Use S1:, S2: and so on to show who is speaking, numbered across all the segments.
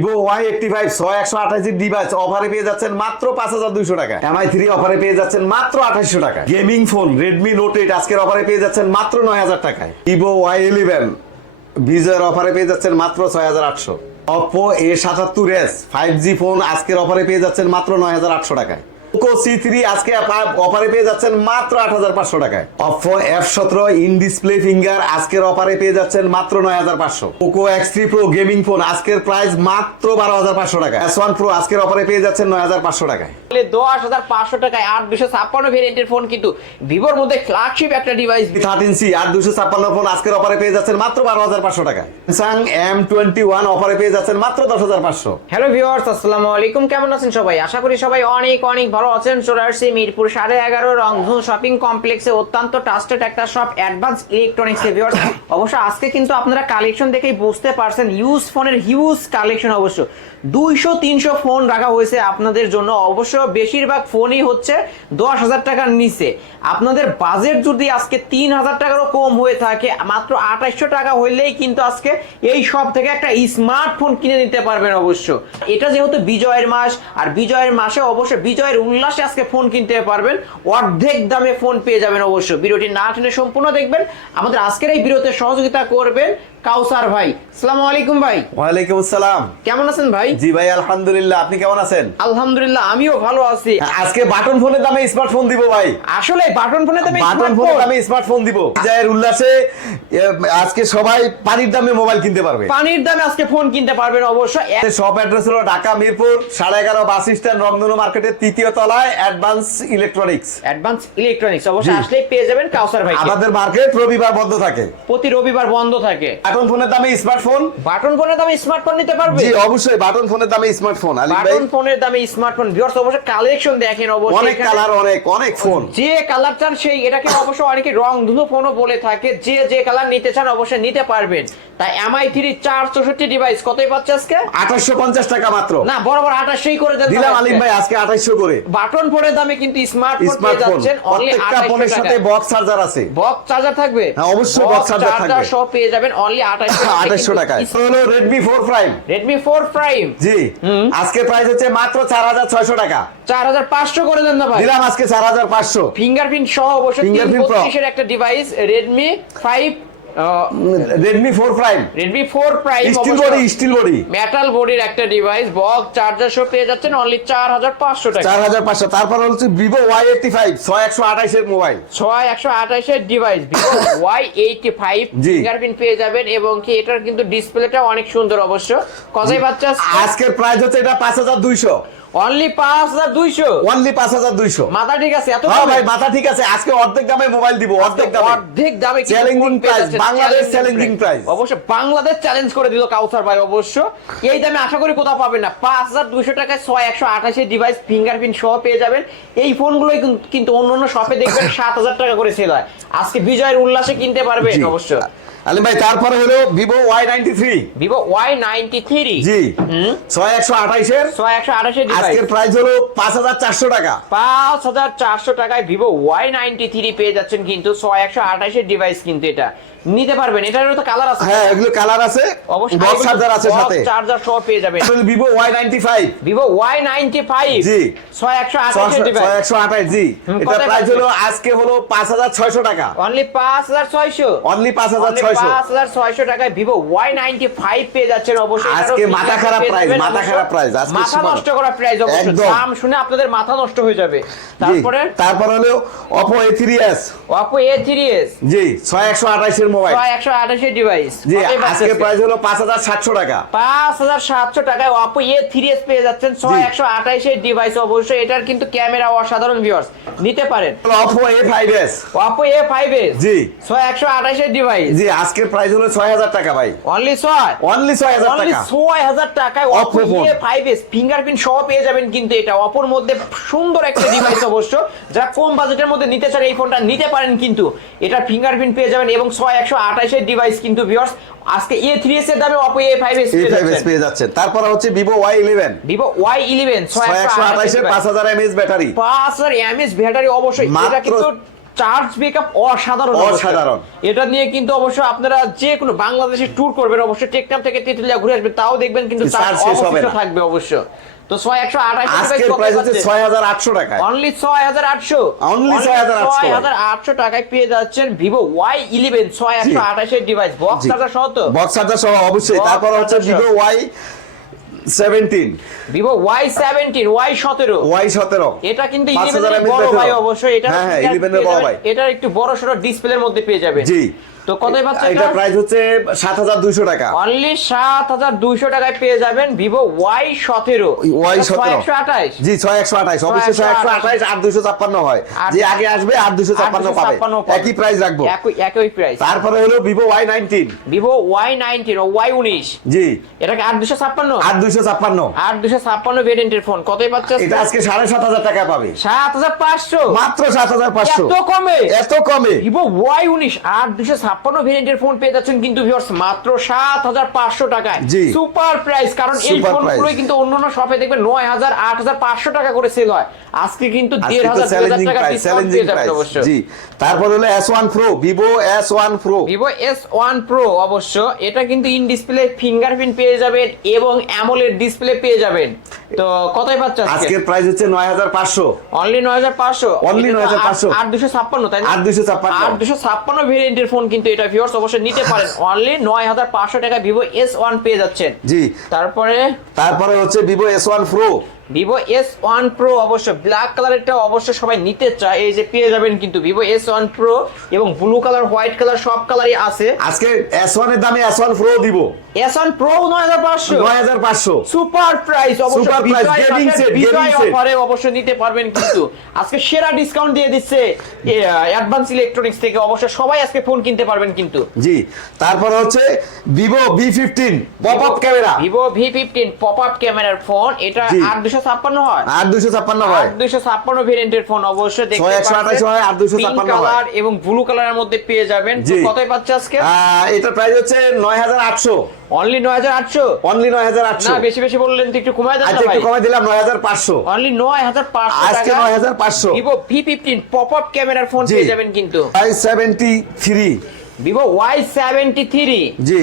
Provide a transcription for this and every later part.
S1: Vivo Y eighty five ছয় একশো আঠাশি device অফারে পেয়ে যাচ্ছেন মাত্র পাঁচ হাজার দুইশো টাকা। এমআই থ্রি অফারে পেয়ে যাচ্ছেন মাত্র আঠাশশো টাকা। Gaming phone Redmi note eight আজকের অফারে পেয়ে যাচ্ছেন মাত্র নয় হাজার টাকায়। ভিভো ওয়াই ইলেভেন বিজয়ের অফারে পেয়ে যাচ্ছেন মাত্র ছয় হাজার আটশো। অপো এ সাতাত্তর এস ফাইভ জি ফোন আজকের অফারে পেয়ে যাচ্ছেন মাত্র নয় হাজার আটশো টাকায়। পোকো সি থ্রি আজকে অফারে পেয়ে যাচ্ছেন মাত্র আট হাজার পাঁচশো টাকায়। অপো এফ সতেরো ইন ডিসপ্লে ফিঙ্গার আজকের অফারে পেয়ে যাচ্ছেন মাত্র নয় হাজার পাঁচশো। Poco X three pro gaming phone আজকের প্রাইস মাত্র বারো হাজার পাঁচশো টাকা এস ওয়ান প্রো আজকের অফারে পেয়ে যাচ্ছেন নয় হাজার পাঁচশো টাকায়।
S2: দশ হাজার পাঁচশো টাকায় আট দুশো ছাপ্পান্ন ভেরিয়েন্টের ফোন কিন্তু ভিভোর মধ্যে ফ্ল্যাগশিপ একটা ডিভাইস
S1: থার্টিন সি আর দুশো ছাপ্পান্ন ফোন আজকের অফারে পেয়ে যাচ্ছেন মাত্র বারো হাজার পাঁচশো টাকা স্যামসাং এম টোয়েন্টি ওয়ান অফারে পেয়ে যাচ্ছেন মাত্র দশ হাজার পাঁচশো।
S2: হ্যালো ভিউয়ার্স আসসালামু আলাইকুম। কেমন আছেন সবাই? আশা করি সবাই অনেক অনেক ভালো আছেন চলে আসছি মিরপুর সাড়ে এগারো রংধু শপিং কমপ্লেক্সে অত্যন্ত ট্রাস্টেড একটা সব অ্যাডভান্স ইলেকট্রনিক্স ভিউয়ার্স অবশ্য আজকে কিন্তু আপনারা কালেকশন দেখেই বুঝতে পারছেন ইউজ ফোনের হিউজ কালেকশন অবশ্য। দুইশো, তিনশো ফোন রাখা হয়েছে আপনাদের জন্য। অবশ্য বেশিরভাগ ফোনই হচ্ছে দশ হাজার টাকার নিচে। আপনাদের বাজেট যদি আজকে তিন হাজার টাকারও কম হয়ে থাকে, মাত্র আঠাশশো টাকা হইলেই কিন্তু আজকে এই সব থেকে একটা স্মার্টফোন কিনে নিতে পারবেন অবশ্য। এটা যেহেতু বিজয়ের মাস, আর বিজয়ের মাসে অবশ্য বিজয়ের উল্লাসে আজকে ফোন কিনতে পারবেন। অর্ধেক দামে ফোন পেয়ে যাবেন অবশ্য। ভিডিওটি না টেনে সম্পূর্ণ দেখবেন। আমাদের আজকের এই ভিডিওতে সহযোগিতা করবেন কাউসার ভাই। আসসালামু আলাইকুম ভাই।
S1: ওয়ালাইকুম আসসালাম।
S2: কেমন আছেন ভাই?
S1: জি ভাই আলহামদুলিল্লাহ। আপনি কেমন আছেন?
S2: আলহামদুলিল্লাহ আমিও ভালো আছি।
S1: আজকে বাটন ফোনের দামে স্মার্টফোন দিব ভাই।
S2: আসলে বাটন ফোনে দামে
S1: বাটন ফোনের দামে স্মার্টফোন দিব। বিজয়ের উল্লাসে আজকে সবাই পানির দামে মোবাইল কিনতে পারবে।
S2: পানির দামে আজকে ফোন কিনতে পারবেন অবশ্য
S1: শপ অ্যাড্রেস হলো ঢাকা মিরপুর সাড়ে এগারো বাস স্ট্যান্ড রংধনু মার্কেটের তৃতীয় তলায় অ্যাডভান্স ইলেকট্রনিক্স
S2: অ্যাডভান্স ইলেকট্রনিক্স অবশ্য আসলে পেয়ে যাবেন কাউসার ভাই
S1: আমাদের মার্কেট রবিবার বন্ধ থাকে।
S2: প্রতি রবিবার বন্ধ থাকে।
S1: বাটন ফোনের দামে স্মার্টফোন?
S2: বাটন ফোনের দামে স্মার্টফোন নিতে পারবে?
S1: জি অবশ্যই বাটন ফোনের দামে স্মার্টফোন আলী ভাই।
S2: বাটন ফোনের দামে স্মার্টফোন ভিউয়ার্স অবশ্য কালেকশন দেখেন অবশ্যই
S1: অনেক কালার অনেক অনেক ফোন
S2: যে কালার চান সেই এটাকে অবশ্য অনেকে রং ধুনো ফোনও বলে থাকে যে যে কালার নিতে চান অবশ্যই নিতে পারবেন। তাই এমআই থ্রি চার চৌষট্টি ডিভাইস কতই পাচ্ছে আজকে?
S1: আঠাশশো পঞ্চাশ টাকা মাত্র।
S2: না বরাবর আঠাশই করে দেন
S1: দিলাম আলিম ভাই আজকে আঠাইশো করে।
S2: বাটন ফোনের দামে কিন্তু স্মার্টফোন পেয়ে যাচ্ছেন অনলি
S1: প্রত্যেকটা ফোনের সাথে বক্স চার্জার আছে।
S2: বক্স চার্জার থাকবে?
S1: হ্যাঁ, অবশ্যই বক্স চার্জার থাকবে।
S2: সহ পেয়ে যাবেন অনলি অনলি
S1: 2800 টাকা হলো Redmi
S2: 4 Prime Redmi
S1: জি। আজকে প্রাইস হচ্ছে মাত্র 4600 টাকা।
S2: 4500 করে দেন না ভাই।
S1: দিলাম আজকে 4500
S2: ফিঙ্গারপ্রিন্ট সহ অবশ্যই 33 একটা device Redmi five
S1: Redmi four prime
S2: Redmi four prime
S1: steel body steel body
S2: metal বডির একটা ডিভাইস বক চার্জার সহ পেয়ে যাচ্ছেন অনলি চার হাজার পাঁচশো টাকা।
S1: চার হাজার পাঁচশো তারপর হচ্ছে ভিভো ওয়াই এইটি ফাইভ ছয় একশো আঠাইশের মোবাইল
S2: ছয় একশো আঠাশের device Vivo Y eighty five fingerprint পেয়ে যাবেন এবং কি এটার কিন্তু ডিসপ্লেটা অনেক সুন্দর অবশ্য। কথাই বাচ্চা?
S1: আজকের প্রাইস হচ্ছে এটা পাঁচ হাজার দুইশো।
S2: অনলি মাথা ঠিক আছে এত
S1: হ্যাঁ ভাই মাথা ঠিক আছে। আজকে অর্ধেক দামে মোবাইল দিব অর্ধেক দামে।
S2: অর্ধেক দামে কিন্তু
S1: Challenging
S2: ফোন পেয়ে
S1: বাংলাদেশ
S2: challenging
S1: challenging
S2: অবশ্য বাংলাদেশ চ্যালেঞ্জ করে দিল কাউসার ভাই অবশ্য। এই দামে আশা করি কোথাও পাবেন না। পাঁচ হাজার দুইশো টাকায় ছয় একশো ডিভাইস ফিঙ্গারপ্রিন্ট সহ পেয়ে যাবেন। এই ফোনগুলোই কিন্তু- অন্য অন্য শপে দেখবেন সাত হাজার টাকা করে সেল হয়। আজকে বিজয়ের উল্লাসে কিনতে পারবেন। অবশ্য।
S1: আলিম ভাই তারপরে হলো Vivo Y ninety three
S2: Vivo Y ninety three
S1: জি। ছয় একশো আঠাইশের
S2: ছয় একশো আঠাশি ডিভাইস
S1: আজকের প্রাইস হলো পাঁচ হাজার চারশো টাকা।
S2: পাঁচ হাজার চারশো টাকায় ভিভো ওয়াই নাইনটি থ্রি পেয়ে যাচ্ছেন কিন্তু ছয় একশো আঠাশের ডিভাইস কিন্তু এটা। নিতে পারবেন। এটারও তো কালার আছে।
S1: হ্যাঁ এগুলো কালার আছে।
S2: অবশ্যই
S1: বক্স চার্জার আছে সাথে।
S2: চার্জার সহ পেয়ে যাবেন।
S1: Five G. জি। এটা প্রাইস হলো আজকে হলো পাঁচ হাজার ছয়শো টাকা।
S2: অনলি পাঁচ হাজার ছয়শো।
S1: অনলি পাঁচ হাজার
S2: Only
S1: ছয়শো।
S2: 5,600 টাকায় পেয়ে যাচ্ছেন অবশ্যই।
S1: আজকে মাথা খারাপ
S2: যাবেন
S1: মাথা খারাপ price, আজকে
S2: মাথা নষ্ট করা প্রাইস অবশ্য।
S1: একদম।
S2: দাম শুনে আপনাদের মাথা নষ্ট হয়ে যাবে। তারপরে?
S1: তারপর হলো Oppo A three S
S2: Oppo A three S
S1: জি ছয় একশো আঠাইশের মোবাইল
S2: ডিভাইস
S1: জি আজকে প্রাইস হলো টাকা।
S2: টাকায় অপো এ পেয়ে যাচ্ছেন ছয় একশো ডিভাইস অবশ্যই এটার কিন্তু ক্যামেরা অসাধারণ ভিউয়ার্স নিতে পারেন।
S1: জি।
S2: ডিভাইস
S1: জি প্রাইস হলো টাকা ভাই।
S2: অনলি
S1: অনলি
S2: অনলি টাকায়
S1: Oppo
S2: ফিঙ্গারপ্রিন্ট সহ পেয়ে যাবেন কিন্তু এটা। অপোর মধ্যে সুন্দর একটা ডিভাইস অবশ্য। যারা কম বাজেটের মধ্যে নিতে চান এই ফোনটা নিতে পারেন কিন্তু। এটা ফিঙ্গারপ্রিন্ট পেয়ে যাবেন এবং ছয় একশো আঠাশের ডিভাইস কিন্তু ভিউয়ার্স আজকে এ থ্রি এস এর দামে অপো এ ফাইভ এস
S1: পেয়ে যাচ্ছেন। তারপর হচ্ছে Vivo Y eleven
S2: Vivo Y eleven ছয়
S1: একশো
S2: একশো
S1: পাঁচ হাজার এমএএচ ব্যাটারি
S2: পাঁচ হাজার এমএস ব্যাটারি অবশ্যই। এটা কিন্তু চার্জ ব্যাকআপ অসাধারণ
S1: অসাধারণ।
S2: এটা নিয়ে কিন্তু অবশ্য আপনারা যে কোনো বাংলাদেশে ট্যুর করবেন অবশ্যই টেকনাম থেকে তেতুলিয়া ঘুরে আসবেন তাও দেখবেন কিন্তু চার্জ
S1: না।
S2: থাকবে অবশ্য। তো ছয় একশো
S1: আজকের প্রাইস হচ্ছে ছয় হাজার আটশো টাকায়।
S2: অনলি ছয় হাজার আটশো।
S1: Only 6,800
S2: ছয় হাজার আটশো। টাকায় পেয়ে যাচ্ছেন ভিভো ওয়াই ইলেভেন ছয় একশো আঠাশের ডিভাইস বক্স চার্জার সহ তো?
S1: বক্স চার্জার সহ অবশ্যই। তারপর হচ্ছে Vivo Y seventeen
S2: Vivo Y seventeen Y সতেরো।
S1: ওয়াই সতেরো।
S2: এটা কিন্তু ইলেভেনের বড়। ভাই অবশ্যই। এটা
S1: হ্যাঁ, হ্যাঁ, 11 এর বড় ভাই।
S2: এটার একটু বড় সড়ো ডিসপ্লের মধ্যে পেয়ে যাবে
S1: জি।
S2: তো কতই পাচ্ছেন
S1: এটা প্রাইস হচ্ছে সাত হাজার দুইশো টাকা।
S2: অনলি সাত হাজার দুইশো টাকায় পেয়ে যাবেন সতেরো।
S1: ওয়াই
S2: একশো আঠাশ।
S1: জি ছয় একশো আঠাইশ অবশ্যই ছয় একশো আঠাইশ আর দুইশো ছাপ্পান্ন হয়। যে আগে আসবে আর দুইশো ছাপ্পান্ন পাবে।
S2: 856 পাবে।
S1: একই প্রাইস রাখব।
S2: একই একই প্রাইস
S1: তারপরে হলো নাইনটিন
S2: ভিভো ওয়াই নাইনটিন ও ওয়াই উনিশ।
S1: জি।
S2: এটাকে আট দুশো ছাপ্পান্ন?
S1: আর দুইশো ছাপ্পান্ন।
S2: আট দুশো ছাপ্পান্ন ভেরিয়েন্টের ফোন কতই পাচ্ছে
S1: এটা আজকে সাড়ে সাত হাজার টাকা পাবে।
S2: সাত হাজার পাঁচশো।
S1: মাত্র সাত হাজার পাঁচশো।
S2: এত কমে?
S1: এত কমে।
S2: ভিভো ওয়াই উনিশ আট দুশো ছাপ্পান্ন ভেরিয়েন্টের ফোন পেয়ে যাচ্ছেন কিন্তু ভিউয়ার্স মাত্র সাত হাজার পাঁচশো টাকায়। সুপার প্রাইস কারণ এই। কিন্তু অন্যান্য শপে দেখবেন নয় হাজার আট হাজার পাঁচশো টাকা করে সেল হয়। আজকে কিন্তু দেড় হাজার টাকা ডিসকাউন্ট পেয়ে যাবেন
S1: তারপর হলো S one pro Vivo S one pro
S2: Vivo S one pro অবশ্য এটা কিন্তু ইন ডিসপ্লে ফিঙ্গারপ্রিন্ট পেয়ে যাবেন এবং অ্যামোলেড ডিসপ্লে পেয়ে যাবেন। তো কতই পাচ্ছে আজকে?
S1: আজকের প্রাইস হচ্ছে নয় হাজার পাঁচশো।
S2: অনলি নয় হাজার পাঁচশো?
S1: Only 9,500
S2: আট দুশো ছাপ্পান্ন তাই না?
S1: 8,256
S2: আট দুশো ছাপ্পান্ন ভেরিয়েন্টের ফোন কিন্তু এটা ভিউয়ার্স অবশ্যই নিতে পারেন। অনলি নয় হাজার পাঁচশো টাকা ভিভো এস ওয়ান পেয়ে যাচ্ছেন।
S1: জি।
S2: তারপরে
S1: তারপরে হচ্ছে Vivo S one pro
S2: Vivo S one pro অবশ্য ব্ল্যাক কালারেরটা অবশ্য সবাই নিতে চায়। এই যে পেয়ে যাবেন কিন্তু ভিভো এস ওয়ান প্রো এবং ব্লু কালার হোয়াইট কালার সব কালারই আছে।
S1: আজকে এস ওয়ানের দামে এস ওয়ান প্রো দিব।
S2: এস ওয়ান প্রো নয় হাজার পাঁচশো।
S1: নয় হাজার পাঁচশো।
S2: সুপার প্রাইস অবশ্য বিজয় অফারে অবশ্যই নিতে পারবেন কিন্তু। আজকে সেরা ডিসকাউন্ট দিয়ে দিচ্ছে অ্যাডভান্স ইলেকট্রনিক্স থেকে। অবশ্য সবাই আজকে ফোন কিনতে পারবেন কিন্তু।
S1: জি তারপর হচ্ছে Vivo V fifteen pop up camera
S2: Vivo V fifteen pop up ক্যামেরার ফোন এটা। আট দুশো ছাপ্পান্ন হয়।
S1: আর দুইশো ছাপ্পান্ন হয়।
S2: দুশো ছাপ্পান্ন ভেরিয়েন্টের ফোন অবশ্যই দেখতে
S1: একশো হয়, আট দুশো ছাপ্পান্ন হয়।
S2: কালার এবং ব্লু কালারের মধ্যে পেয়ে যাবেন। কতই পাচ্ছে আজকে?
S1: এটার প্রাইস হচ্ছে নয় হাজার আটশো।
S2: অনলি নয় হাজার আটশো?
S1: অনলি নয় হাজার আটশো।
S2: না বেশি বেশি বললেন তো একটু কমায় দেন
S1: আচ্ছা
S2: ভাই
S1: একটু কমে দিলাম নয় হাজার পাঁচশো।
S2: অনলি নয় হাজার পাঁচশো
S1: আজকে নয় হাজার পাঁচশো।
S2: Vivo V fifteen pop up ক্যামেরার ফোন। পেয়ে যাবেন কিন্তু।
S1: Five seventy three
S2: Vivo Y seventy three
S1: জি।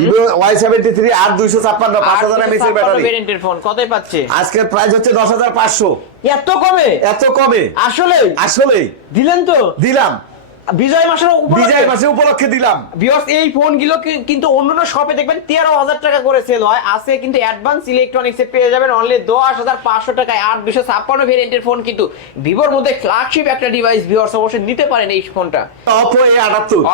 S1: ভিভো ওয়াই সেভেন্টি থ্রি আর দুইশো ছাপ্পান্ন পাঁচ হাজার এমএস এর ব্যাটারি।
S2: ভ্যারিয়েন্টের ফোন কতই পাচ্ছে?
S1: আজকের প্রাইস হচ্ছে দশ হাজার পাঁচশো।
S2: এত কমে?
S1: এত কমে।
S2: আসলে
S1: আসলে
S2: দিলেন তো?
S1: দিলাম।
S2: বিজয় মাসের
S1: বিজয় মাসে উপলক্ষে দিলাম।
S2: বিকজ এই ফোনগুলো কিন্তু অন্যান্য শপে দেখবেন তেরো হাজার টাকা করে সেল হয়। আছে কিন্তু অ্যাডভান্স ইলেকট্রনিক্স পেয়ে যাবেন অনলি দশ হাজার পাঁচশো টাকায় আট দুশো ছাপ্পান্ন ভেরিয়েন্টের ফোন কিন্তু। ভিভোর মধ্যে ফ্ল্যাগশিপ একটা ডিভাইস ভিউয়ার্স অবশ্যই নিতে পারেন এই ফোনটা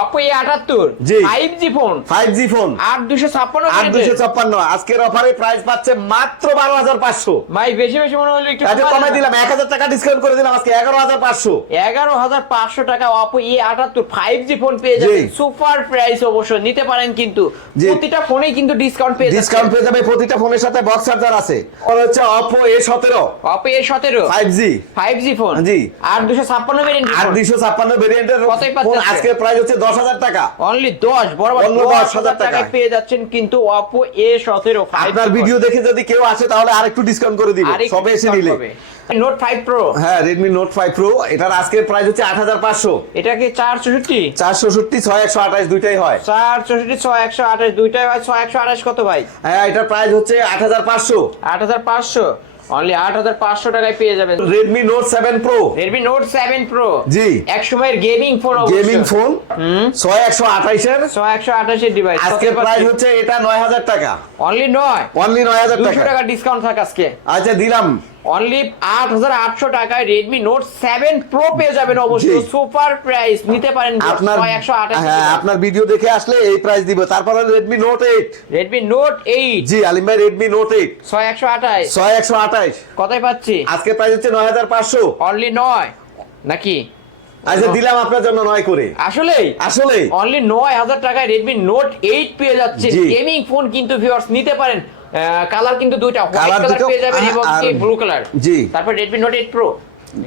S1: অপো এ আটাত্তর।
S2: Five G. Phone
S1: five G phone
S2: আট দুশো ছাপ্পান্ন
S1: আট দুশো ছাপ্পান্ন। আজকের অফারে প্রাইস পাচ্ছে মাত্র বারো হাজার পাঁচশো।
S2: ভাই বেশি বেশি মনে হলো একটু
S1: কমাই দিলাম। এক হাজার টাকা ডিসকাউন্ট করে দিলাম আজকে। এগারো হাজার পাঁচশো।
S2: এগারো হাজার পাঁচশো টাকা অপো এ আটাত্তর ফাইভ জি ফোন পেয়ে যাবেন। সুপার প্রাইস অবশ্য নিতে পারেন কিন্তু প্রতিটা ফোনেই কিন্তু ডিসকাউন্ট পেয়ে
S1: ডিসকাউন্ট পেয়ে যাবে প্রতিটা ফোনের সাথে বক্স চার্জার আছে। হচ্ছে অপো এ সতেরো।
S2: অপো এ সতেরো।
S1: Five G
S2: five G phone
S1: জি।
S2: আর দুশো ছাপ্পান্ন ভেরিয়েন্ট
S1: আর দুইশো ছাপ্পান্ন ভেরিয়েন্টের ফোন? আজকের প্রাইস হচ্ছে দশ হাজার টাকা।
S2: অনলি দশ বড় বড় দশ
S1: 10,000
S2: হাজার টাকায়। পেয়ে যাচ্ছেন কিন্তু অপো এ সতেরো
S1: আপনার ভিডিও দেখে যদি কেউ আসে তাহলে আরেকটু ডিসকাউন্ট করে দিব। সবে এসে নিলে।
S2: নোট ফাইভ প্রো
S1: হ্যাঁ প্রো এটার আজকের প্রাইস হচ্ছে আট হাজার পাঁচশো।
S2: এটা কি চার চৌষট্টি?
S1: চারশো ষট্টি ছয় একশো আঠাশ দুইটাই হয়।
S2: চার চৌষট্টি ছয় একশো আঠাশ দুইটাই হয় ছয় একশো আঠাশ কত ভাই?
S1: হ্যাঁ এটার প্রাইস হচ্ছে আট হাজার পাঁচশো।
S2: আট হাজার পাঁচশো? অনলি আট হাজার পাঁচশো টাকায় পেয়ে যাবেন।
S1: Redmi note seven pro
S2: Redmi note seven pro
S1: জি।
S2: এক সময়ের গেমিং ফোন
S1: গেমিং ফোন ছয় একশো আঠাইশের
S2: ছয় একশো আঠাশের ডিভাইস
S1: আজকের প্রাইস হচ্ছে এটা নয় হাজার টাকা।
S2: অনলি নয়।
S1: অনলি নয় হাজার
S2: টাকা। ডিসকাউন্ট থাকে আজকে।
S1: আচ্ছা দিলাম।
S2: অনলি আট হাজার আটশো টাকায় রেডমি নোট সেভেন প্রো পেয়ে যাবেন অবশ্যই সুপার প্রাইস নিতে পারেন
S1: আপনার
S2: একশো আঠাশ
S1: হ্যাঁ আপনার ভিডিও দেখে আসলে এই প্রাইস দিব। তারপর Redmi note eight
S2: Redmi note eight
S1: জি আলিম ভাই রেডমি নোট এইট
S2: ছয় একশো আঠাশ
S1: ছয় একশো আঠাইশ
S2: কতই পাচ্ছি?
S1: আজকে প্রাইস হচ্ছে নয় হাজার পাঁচশো।
S2: অনলি নয়। নাকি?
S1: আচ্ছা দিলাম আপনার জন্য নয় করে।
S2: আসলে
S1: আসলে
S2: অনলি নয় হাজার টাকায় রেডমি নোট এইট পেয়ে যাচ্ছে। গেমিং ফোন কিন্তু ভিউয়ার্স নিতে পারেন। কালার কিন্তু দুইটা। হোয়াইট কালার পেয়ে যাবেন এবং ব্লু কালার
S1: জি।
S2: তারপর রেডমি নোট এইট প্রো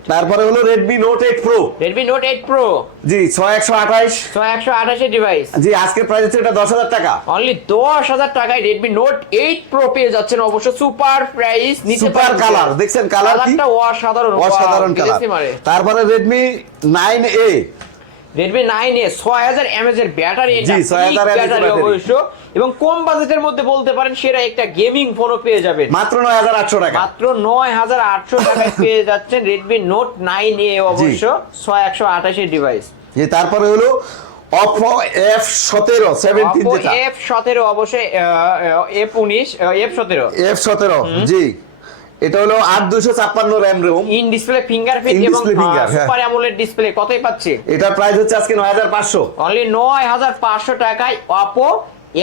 S1: তারপরে হলো Redmi note eight pro
S2: Redmi note eight pro
S1: জি ছয় একশো আঠাইশ
S2: ছয় একশো আঠাশের ডিভাইস
S1: জি আজকের প্রাইস হচ্ছে এটা দশ হাজার টাকা।
S2: অনলি দশ হাজার টাকায় রেডমি নোট এইট প্রো পেয়ে যাচ্ছেন অবশ্য সুপার প্রাইস
S1: সুপার কালার দেখছেন কালার কি?
S2: কালারটা অসাধারণ
S1: অসাধারণ কালার তারপরে Redmi nine A
S2: Redmi nine A ছয় হাজার এর ব্যাটারি
S1: জি, 6000 mAh
S2: ব্যাটারি অবশ্য। এবং কম বাজেটের মধ্যে বলতে পারেন সেরা একটা গেমিং ফোনও পেয়ে যাবেন।
S1: মাত্র নয় হাজার আটশো টাকা।
S2: মাত্র নয় হাজার আটশো টাকায় পেয়ে যাচ্ছেন রেডমি নোট নাইন এ অবশ্য ছয় একশো আঠাশের ডিভাইস
S1: তারপরে হলো অপো এফ সতেরো সেভেন্টিন
S2: এফ সতেরো অবশ্যই এফ উনিশ এফ সতেরো।
S1: এফ সতেরো জি। এটা হলো আট দুশো ছাপ্পান্ন RAM ROM.
S2: In display fingerprint এবং
S1: finger, হ্যাঁ।
S2: Super AMOLED display. কতই পাচ্ছি?
S1: এটার প্রাইস হচ্ছে আজকে নয় হাজার পাঁচশো।
S2: অনলি নয় হাজার পাঁচশো টাকায় অপো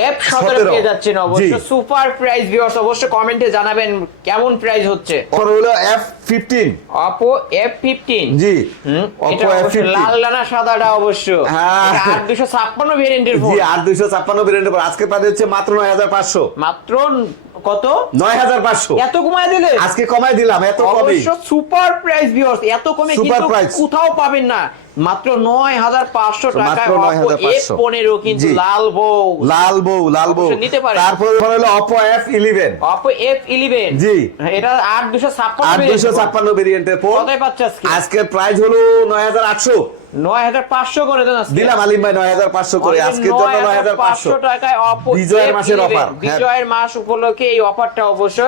S2: এফ সতেরো পেয়ে যাচ্ছেন অবশ্য। সুপার প্রাইস ভিউয়ার্স অবশ্য কমেন্টে জানাবেন কেমন প্রাইস হচ্ছে।
S1: তারপরে হলো F fifteen
S2: Oppo F fifteen
S1: জি।
S2: এটা
S1: অপো এফ
S2: লাল ডানা সাদাটা অবশ্য।
S1: হ্যাঁ।
S2: আট দুশো ছাপ্পান্ন ভেরিয়েন্টের ফোন
S1: জি আট দুইশো ছাপ্পান্ন ব্র্যান্ডের পর আজকে প্রাইস হচ্ছে মাত্র নয় হাজার পাঁচশো।
S2: মাত্র কত?
S1: নয় হাজার পাঁচশো।
S2: এত কমায় দিলে?
S1: আজকে কমায় দিলাম এত কমে
S2: সুপার প্রাইস ভিউয়ার্স এত কমে কিন্তু কোথাও পাবেন না। মাত্র নয় হাজার পাঁচশো
S1: 9,500
S2: পনেরো কিন্তু লাল বউ।
S1: লাল বউ লাল বউ।
S2: নিতে।
S1: তারপরে হলো Oppo F eleven
S2: Oppo F eleven
S1: জি।
S2: এটা আট দুশো ছাপ্পান্ন
S1: আট দুইশো ছাপ্পান্ন ভেরিয়েন্টের ফোন আজকের প্রাইস হলো নয় হাজার আটশো।
S2: নয় হাজার পাঁচশো করে দেন আজকে।
S1: দিলাম আলিম ভাই নয় হাজার পাঁচশো করে। আজকের জন্য নয় হাজার পাঁচশো
S2: টাকায় অপো
S1: বিজয়ের মাসের offer, হ্যাঁ।
S2: বিজয়ের মাস উপলক্ষে এই অফারটা অবশ্য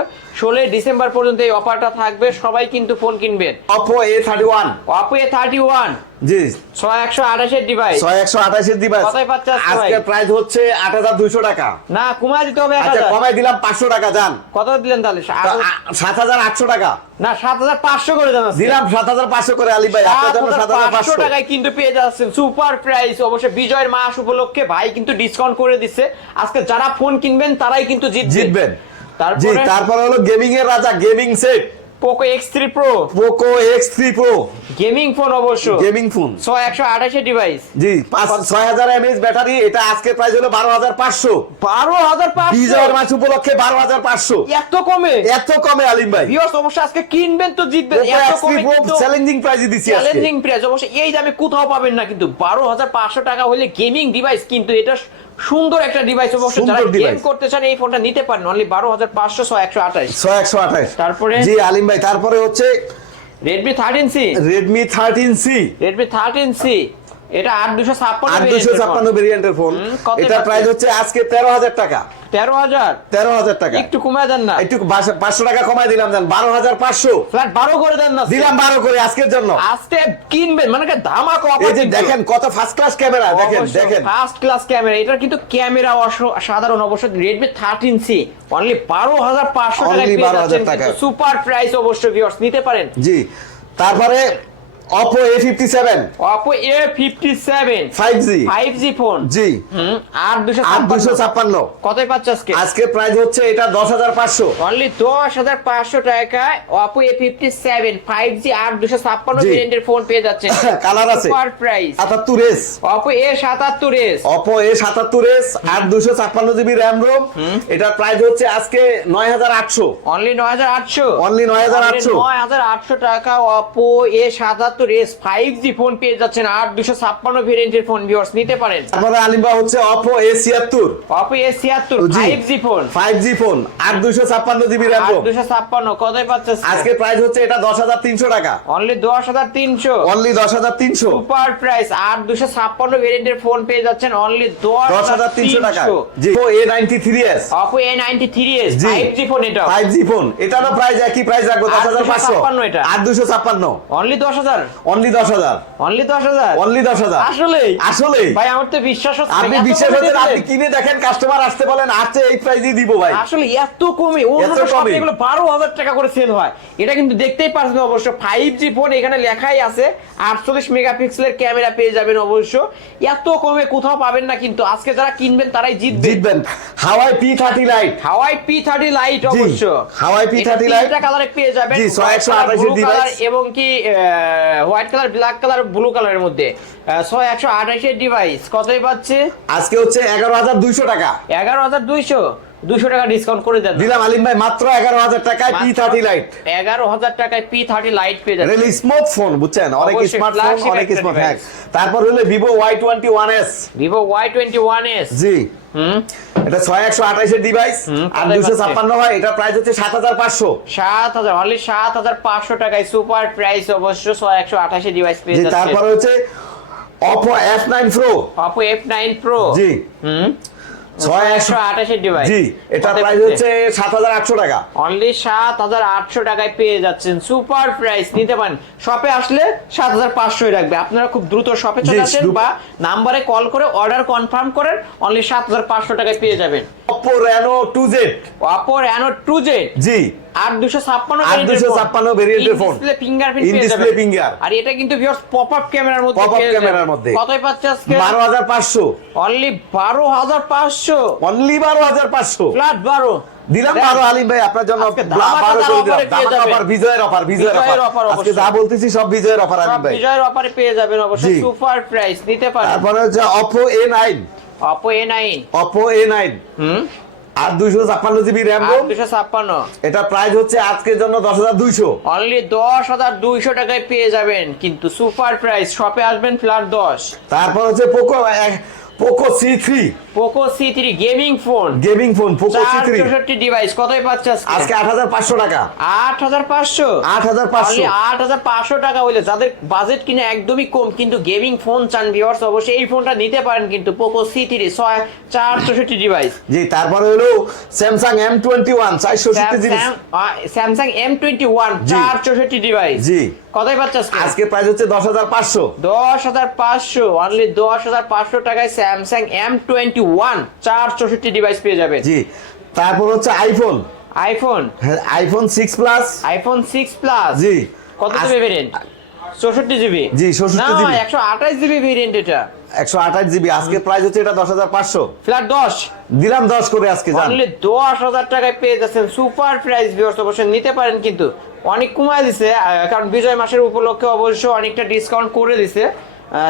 S2: ষোলোই ডিসেম্বর পর্যন্ত এই অফারটা থাকবে। সবাই কিন্তু ফোন কিনবেন।
S1: Oppo A thirty one
S2: Oppo A thirty one
S1: জি।
S2: ছয় একশো ডিভাইস
S1: ছয় একশো ডিভাইস
S2: কতই পাচ্ছে আজকে
S1: প্রাইস হচ্ছে আট হাজার দুইশো টাকা।
S2: না কমায় দিতে হবে
S1: আচ্ছা কমাই দিলাম পাঁচশো টাকা যান।
S2: কত দিলেন তাহলে?
S1: সাত হাজার আটশো টাকা।
S2: না সাত হাজার পাঁচশো করে দেন
S1: দিলাম সাত হাজার পাঁচশো করে আলিম ভাই আপনার জন্য
S2: 7,500 টাকায় কিন্তু পেয়ে যাচ্ছেন। সুপার প্রাইস অবশ্য বিজয়ের মাস উপলক্ষে ভাই কিন্তু ডিসকাউন্ট করে দিচ্ছে। আজকে যারা ফোন কিনবেন তারাই কিন্তু জিতবেন। তারপরে
S1: তারপরে হলো গেমিং এর রাজা gaming set
S2: Poco X three pro
S1: Poco X three pro
S2: gaming phone অবশ্য
S1: গেমিং ফোন
S2: ছয় একশো আঠাশের ডিভাইস
S1: জি ছয় হাজার এমএএচ ব্যাটারি এটা আজকের প্রাইস হলো বারো হাজার পাঁচশো।
S2: বারো হাজার পাঁচশো?
S1: বিজয়ের মাস উপলক্ষে বারো হাজার পাঁচশো।
S2: এত কমে?
S1: এত কমে আলিম ভাই।
S2: ভিউয়ার্স অবশ্য আজকে কিনবেন তো জিতবেন। এত কমে
S1: চ্যালেঞ্জিং প্রাইসে দিচ্ছি আজকে।
S2: চ্যালেঞ্জিং প্রাইস অবশ্য এই দামে কোথাও পাবেন না কিন্তু বারো হাজার পাঁচশো টাকা হলে গেমিং ডিভাইস কিন্তু এটা সুন্দর একটা ডিভাইস অবশ্য যারা গেম করতে চান এই ফোনটা নিতে পারেন। অনলি বারো হাজার পাঁচশো ছয় একশো আঠাশ।
S1: ছয় একশো আঠাশ।
S2: তারপরে?
S1: জি আলিম ভাই তারপরে হচ্ছে
S2: Redmi thirteen C
S1: Redmi thirteen C
S2: এটা আট দুশো ছাপ্পান্ন
S1: আট দুশো ছাপ্পান্ন ভেরিয়েন্টের ফোন
S2: পাচ্ছেন?
S1: প্রাইস হচ্ছে আজকে তেরো হাজার টাকা।
S2: তেরো হাজার?
S1: তেরো হাজার টাকা।
S2: একটু কমে দেন না।
S1: একটু পাঁচশো টাকা কমাই দিলাম জান বারো হাজার পাঁচশো।
S2: ফ্ল্যাট বারো করে দেন না।
S1: দিলাম বারো করে আজকের জন্য।
S2: আজকে কিনবেন মানে ধামাকা
S1: এই যে দেখেন কত ফার্স্ট ক্লাস ক্যামেরা দেখেন দেখেন।
S2: ফার্স্ট ক্লাস ক্যামেরা এটার কিন্তু ক্যামেরা সাধারণ অবশ্য রেডমি থার্টিন সি অনলি বারো হাজার পাঁচশো টাকায়
S1: Only
S2: পেয়ে
S1: 12,000
S2: যাচ্ছেন
S1: টাকায়।
S2: সুপার প্রাইস অবশ্য ভিউয়ার্স নিতে পারেন।
S1: জি। তারপরে Oppo A fifty seven
S2: Oppo A fifty seven
S1: five G
S2: five G phone
S1: জি
S2: আর দুশো
S1: আট দুশো ছাপ্পান্ন।
S2: কতই পাচ্ছে আজকে?
S1: আজকে প্রাইস হচ্ছে এটা দশ হাজার পাঁচশো।
S2: অনলি দশ হাজার পাঁচশো টাকায় Oppo A fifty seven five G দুশো ছাপ্পান্ন
S1: জি।
S2: ভেরিয়েন্টের ফোন পেয়ে যাচ্ছে।
S1: কালার আছে।
S2: সুপার প্রাইস
S1: আটাত্তর এস
S2: অপো এ সাতাত্তর এস
S1: অপো এ সাতাত্তর এস আট দুশো ছাপ্পান্ন জিবি র্যাম রোম এটার প্রাইস হচ্ছে আজকে নয় হাজার আটশো।
S2: অনলি নয় হাজার আটশো।
S1: Only 9,800
S2: নয় হাজার আটশো টাকা অপো এ সাতাত্তর এস ফাইভ জি ফোন পেয়ে যাচ্ছেন আট দুশো ছাপ্পান্ন ভেরিয়েন্টের ফোন ভিউয়ার্স নিতে পারেন।
S1: তারপরে আলিমবা হচ্ছে অপো এ ছিয়াত্তর।
S2: অপো এ ছিয়াত্তর five G. Phone
S1: five G phone আট দুশো ছাপ্পান্ন জিবি র্যাম
S2: দুশো ছাপ্পান্ন কতই পাচ্ছে
S1: আজকে প্রাইস হচ্ছে এটা দশ হাজার তিনশো টাকা।
S2: অনলি দশ হাজার তিনশো।
S1: অনলি দশ হাজার তিনশো।
S2: সুপার প্রাইস আট দুশো ছাপ্পান্ন ভেরিয়েন্টের ফোন পেয়ে যাচ্ছেন অনলি দশ
S1: হাজার তিনশো টাকা। জি। A ninety three S
S2: Oppo A ninety three S. Five G. Phone এটা
S1: ফাইভ জি ফোন এটারও প্রাইস একই প্রাইস রাখব দশ হাজার পাঁচশো।
S2: 856 এটা।
S1: আট দুশো ছাপ্পান্ন।
S2: অনলি দশ হাজার।
S1: অনলি দশ হাজার।
S2: অনলি দশ হাজার?
S1: অনলি দশ হাজার।
S2: আসলে
S1: আসলে
S2: ভাই আমার তো বিশ্বাস হচ্ছে
S1: আপনি বিশ্বাস
S2: দিলেন।
S1: আপনি কিনে দেখেন কাস্টমার আসতে বলেন আচ্ছা এই প্রাইসই দিব ভাই।
S2: আসলে এত কমে
S1: এত
S2: শপে এগুলো বারো হাজার টাকা করে সেল হয়। এটা কিন্তু দেখতেই পারছেন অবশ্য ফাইভ জি ফোন এখানে লেখাই আছে আটচল্লিশ মেগাপিক্সেলের ক্যামেরা পেয়ে যাবেন অবশ্য। এত কমে কোথাও পাবেন না কিন্তু আজকে যারা কিনবেন তারাই জিতবে
S1: জিতবেন। Huawei P thirty lite
S2: Huawei P thirty lite অবশ্য।
S1: Huawei P30 Lite।
S2: কালারে পেয়ে যাবেন
S1: জি,
S2: white
S1: 128
S2: color, blue
S1: device।
S2: color এবং কি white colour black colour blue কালারের মধ্যে। ছয় একশো আঠাশের ডিভাইস কতই পাচ্ছে?
S1: আজকে হচ্ছে এগারো হাজার দুইশো টাকা।
S2: এগারো হাজার দুইশো। দুশো টাকা ডিসকাউন্ট করে দেন।
S1: দিলাম আলিম ভাই মাত্র এগারো হাজার টাকায় পি থার্টি লাইট
S2: এগারো হাজার টাকায় পি থার্টি লাইট পেয়ে যাচ্ছে
S1: রেল স্মার্ট ফোন বুঝছেন? অনেক স্মার্টফোন
S2: flagship
S1: অনেক স্মার্ট হ্যাঁ। তারপর হলো ওয়াই টোয়েন্টি ওয়ান এস জি।
S2: হুম।
S1: এটা ছয় একশো আঠাইশের ডিভাইস আর
S2: কোথায়
S1: দুশো
S2: পাচ্ছে?
S1: ছাপ্পান্ন হয় এটা প্রাইস হচ্ছে সাত হাজার পাঁচশো।
S2: সাত হাজার অনলি সাত হাজার পাঁচশো টাকায় সুপার প্রাইস অবশ্য ছয় একশো আঠাশি ডিভাইস পেয়ে
S1: জি
S2: যাচ্ছে।
S1: তারপরে হচ্ছে Oppo F nine pro
S2: Oppo F nine pro
S1: জি।
S2: হুম। সুপার প্রাইস নিতে পারেন। শপে আসলে সাত হাজার পাঁচশোই রাখবে। আপনারা খুব দ্রুত শপে চলে আসেন বা নাম্বারে কল করে অর্ডার কনফার্ম করেন অনলি সাত হাজার পাঁচশো টাকায় পেয়ে যাবেন।
S1: Oppo Reno two Z
S2: Oppo Reno two Z
S1: জি।
S2: দুশো ছাপ্পান্ন
S1: 8256 variant এর phone।
S2: ফিঙ্গারপ্রিন্ট আর এটা কিন্তু ভিউয়ার্স পপ ক্যামেরার মধ্যে।
S1: ক্যামেরার।
S2: কতই পাচ্ছে আজকে? অনলি বারো হাজার পাঁচশো।
S1: অনলি বারো হাজার পাঁচশো।
S2: ফ্ল্যাট বারো।
S1: দিলাম বারো আলিম ভাই আপনার জন্য। অফার বিজয়ের অফার বিজয়ের অফার আজকে যা বলতেছি সব বিজয়ের অফার আলিম ভাই।
S2: বিজয়ের অফারে পেয়ে যাবেন অবশ্যই। সুপার প্রাইস নিতে পারেন।
S1: তারপরে হচ্ছে Oppo A nine
S2: Oppo A nine
S1: Oppo A nine
S2: হুম?
S1: আর দুইশো ছাপ্পান্ন জিবি র্যাম
S2: দুশো ছাপ্পান্ন।
S1: এটা প্রাইস হচ্ছে আজকের জন্য দশ হাজার দুইশো।
S2: অনলি দশ হাজার দুইশো টাকায় পেয়ে যাবেন কিন্তু সুপার প্রাইস শপে আসবেন ফ্ল্যাট দশ।
S1: তারপর হচ্ছে Poco Poco C three
S2: Poco C three gaming phone
S1: gaming phone Poco C three
S2: চৌষট্টি ডিভাইস কতই পাচ্ছে
S1: আজকে?
S2: আজকে
S1: আট হাজার পাঁচশো টাকা।
S2: আট হাজার পাঁচশো?
S1: আট হাজার পাঁচশো।
S2: আট হাজার পাঁচশো টাকা হইলে। যাদের বাজেট কিনে একদমই কম কিন্তু গেমিং ফোন চান ভিউয়ার্স অবশ্যই এই ফোনটা নিতে পারেন কিন্তু পোকো সি থ্রি ছয় চার চৌষট্টি ডিভাইস
S1: জি তারপরে হলো স্যামসাং এম টোয়েন্টি ওয়ান চারশো
S2: স্যামসাং এম টোয়েন্টি ওয়ান চার চৌষট্টি ডিভাইস
S1: জি।
S2: কতই পাচ্ছে আজকে
S1: প্রাইস হচ্ছে দশ হাজার পাঁচশো।
S2: দশ হাজার পাঁচশো অনলি দশ হাজার পাঁচশো টাকায় ডিভাইস পেয়ে
S1: জি তারপর হচ্ছে iPhone
S2: iPhone
S1: iPhone plus
S2: iPhone plus
S1: জি।
S2: কত জিবি ভেরিয়েন্ট চৌষট্টি জিবি
S1: জি, 64
S2: না
S1: GB
S2: একশো আঠাশ জিবি ভেরিয়েন্ট এটা।
S1: একশো আঠাশ জিবি আজকে প্রাইস হচ্ছে এটা দশ হাজার পাঁচশো।
S2: ফ্ল্যাট দশ।
S1: দিলাম দশ করে আজকে জান
S2: অনলি দশ হাজার টাকায় পেয়ে যাচ্ছেন সুপার প্রাইস ভিউয়ার্স অবশ্যই নিতে পারেন কিন্তু। অনেক কমায় দিছে কারণ বিজয় মাসের উপলক্ষে অবশ্য অনেকটা ডিসকাউন্ট করে দিছে।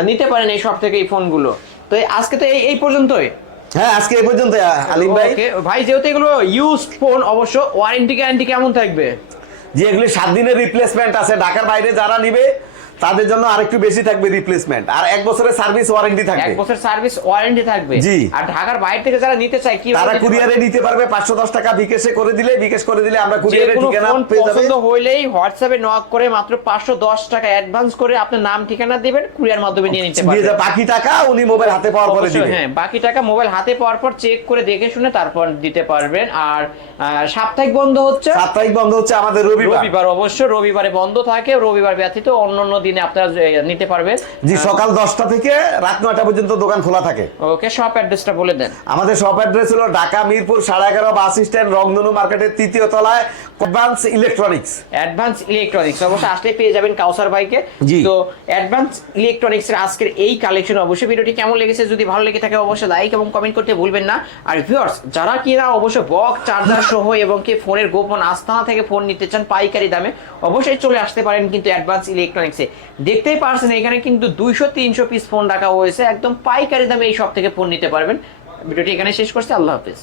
S2: নিতে পারেন এই সব থেকে এই ফোনগুলো তো আজকে তো এই এই পর্যন্তই।
S1: হ্যাঁ আজকে এই পর্যন্ত আলিম ভাই।
S2: ভাই যেহেতু এগুলো ইউজড ফোন অবশ্য ওয়ারেন্টি গ্যারান্টি কেমন থাকবে?
S1: যে এগুলি সাত দিনের রিপ্লেসমেন্ট আছে। ঢাকার বাইরে যারা নিবে তাদের জন্য আরেকটু বেশি থাকবে রিপ্লেসমেন্ট আর এক বছরের সার্ভিস ওয়ারেন্টি থাকবে।
S2: এক বছর সার্ভিস ওয়ারেন্টি থাকবে।
S1: জি।
S2: আর ঢাকার বাইরে থেকে যারা নিতে চায় কি
S1: তারা কুরিয়ারে নিতে পারবে পাঁচশো দশ টাকা বিকেশে করে দিলে বিকেশ করে দিলে আমরা কুরিয়ারে ঠিকানা পেয়ে যাবে।
S2: পছন্দ হইলেই হোয়াটসঅ্যাপে নক করে মাত্র পাঁচশো দশ টাকা অ্যাডভান্স করে আপনার নাম ঠিকানা দিবেন কুরিয়ার মাধ্যমে নিয়ে নিতে পারবেন।
S1: বাকি টাকা উনি মোবাইল হাতে পাওয়ার পরে
S2: অবশ্যই,
S1: দিবে।
S2: হ্যাঁ বাকি টাকা মোবাইল হাতে পাওয়ার পর চেক করে দেখে শুনে তারপর দিতে পারবেন। আর সাপ্তাহিক বন্ধ হচ্ছে।
S1: সাপ্তাহিক বন্ধ হচ্ছে আমাদের রবিবার।
S2: রবিবার অবশ্য রবিবারে বন্ধ থাকে রবিবার ব্যতীত অন্য অন্য দিনে আপনারা নিতে পারবেন
S1: জি সকাল দশটা থেকে রাত নয়টা পর্যন্ত দোকান খোলা থাকে।
S2: ওকে শপ অ্যাড্রেসটা বলে দেন।
S1: আমাদের শপ অ্যাড্রেস হলো ঢাকা মিরপুর সাড়ে এগারো বাস স্ট্যান্ড রংধনু মার্কেটের তৃতীয় তলায় অ্যাডভান্স ইলেকট্রনিক্স
S2: অ্যাডভান্স ইলেকট্রনিক্স অবশ্যই আসলে পেয়ে যাবেন কাউসার ভাইকে। তো অ্যাডভান্স ইলেকট্রনিক্স এর আজকের এই কালেকশন অবশ্যই ভিডিওটি কেমন লেগেছে যদি ভালো লেগে থাকে অবশ্যই লাইক এবং কমেন্ট করতে ভুলবেন না। আর ভিউয়ার্স যারা কিনা অবশ্যই বক চার্জার সহ এবং কি ফোনের গোপন আস্তানা থেকে ফোন নিতে চান পাইকারি দামে অবশ্যই চলে আসতে পারেন কিন্তু অ্যাডভান্স ইলেকট্রনিক্সে দেখতেই পারছেন, এখানে কিন্তু দুইশো, তিনশো পিস ফোন রাখা হয়েছে। একদম পাইকারি দামে এই সব থেকে ফোন নিতে পারবেন। ভিডিওটি এখানে শেষ করছে। আল্লাহ হাফিজ।